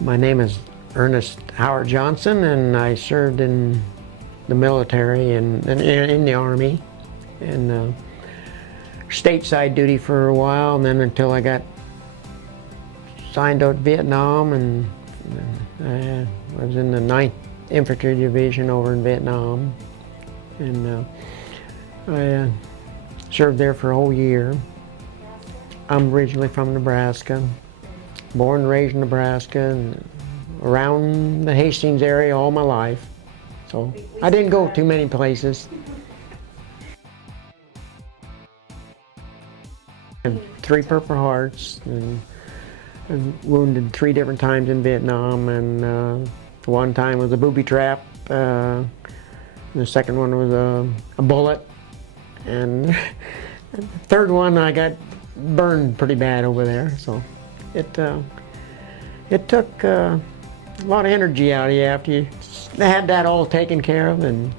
My name is Ernest Howard Johnson, and I served in the military and in the Army, and stateside duty for a while, and then until I got signed out to Vietnam, and I was in the 9th Infantry Division over in Vietnam, and I served there for a whole year. I'm originally from Nebraska, born and raised in Nebraska, and around the Hastings area all my life. So I didn't go too many places. And 3 Purple Hearts, and I was wounded 3 different times in Vietnam, and one time was a booby trap. The second one was a bullet, and the third one I got burned pretty bad over there. So it took a lot of energy out of you after you had that all taken care of, and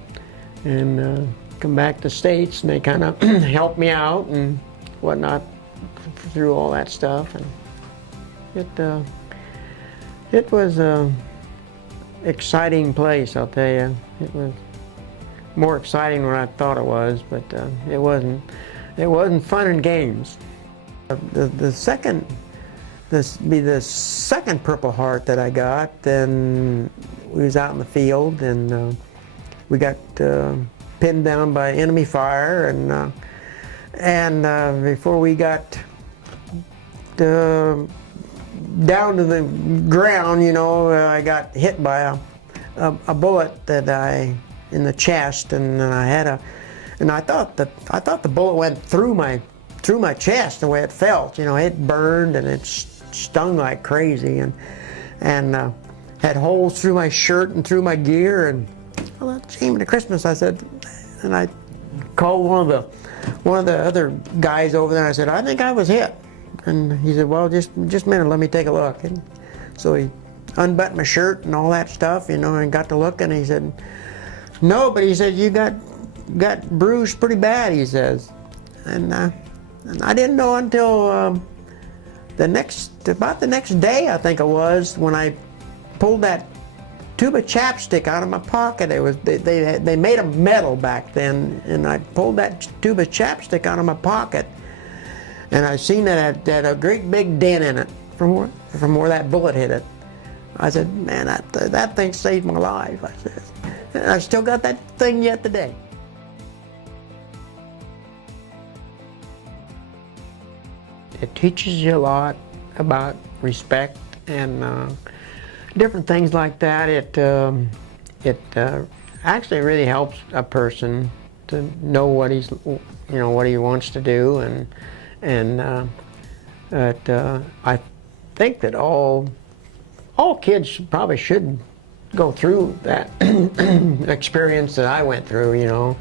come back to the States, and they kind of helped me out and whatnot through all that stuff, and it was a exciting place, I'll tell you. It was more exciting than I thought it was, but it wasn't fun and games. This be the second Purple Heart that I got. Then we was out in the field, and we got pinned down by enemy fire, and before we got down to the ground, you know, I got hit by a bullet in the chest, and I thought the bullet went through my chest the way it felt. You know, it burned and it stung like crazy, and had holes through my shirt and through my gear. And well, that came to Christmas, I said, and I called one of the other guys over there, and I said, I think I was hit. And he said, well, just a minute, let me take a look. And so he unbuttoned my shirt and all that stuff, you know, and got to look, and he said, no, but he said, you got bruised pretty bad, he says. And I didn't know until about the next day, I think it was, when I pulled that tube of chapstick out of my pocket. They made of metal back then, and I pulled that tube of chapstick out of my pocket, and I seen that it had a great big dent in it from where that bullet hit it. I said, man, that thing saved my life, I said. And I still got that thing yet today. It teaches you a lot about respect and different things like that. It actually really helps a person to know what he wants to do, and I think that all kids probably should go through that experience that I went through. You know,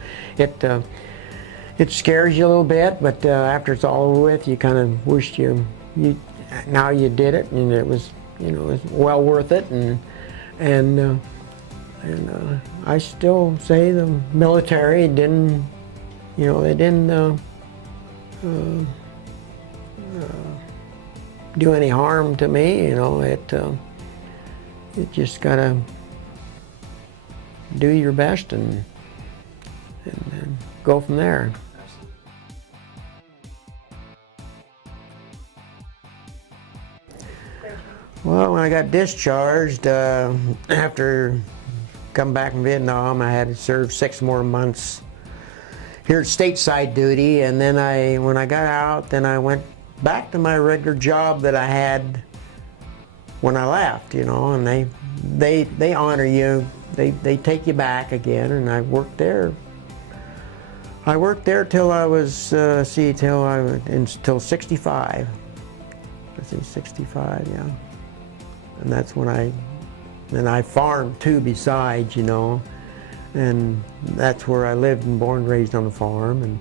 it scares you a little bit, but after it's all over with, you kind of wished now you did it, and it was, you know, it was well worth it. And I still say the military didn't, you know, they didn't do any harm to me. You know, it just gotta do your best and go from there. Well, when I got discharged, after coming back from Vietnam, I had to serve 6 more months here at stateside duty, and then when I got out, then I went back to my regular job that I had when I left, you know, and they honor you, they take you back again, and I worked there. I worked there till I was, until 65. I think 65, yeah. And that's when I farmed too besides, you know, and that's where I lived and born and raised on the farm,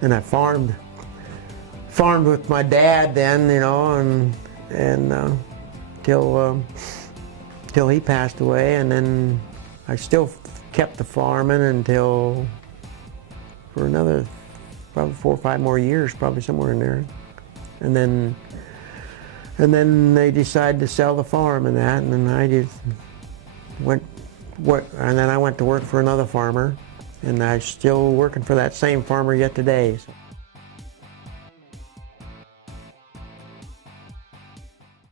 and I farmed with my dad then, you know, and till he passed away, and then I still kept the farming for another probably 4 or 5 more years, probably somewhere in there. And then And then they decided to sell the farm and that, and then I just went, and then I went to work for another farmer, and I'm still working for that same farmer yet today. So.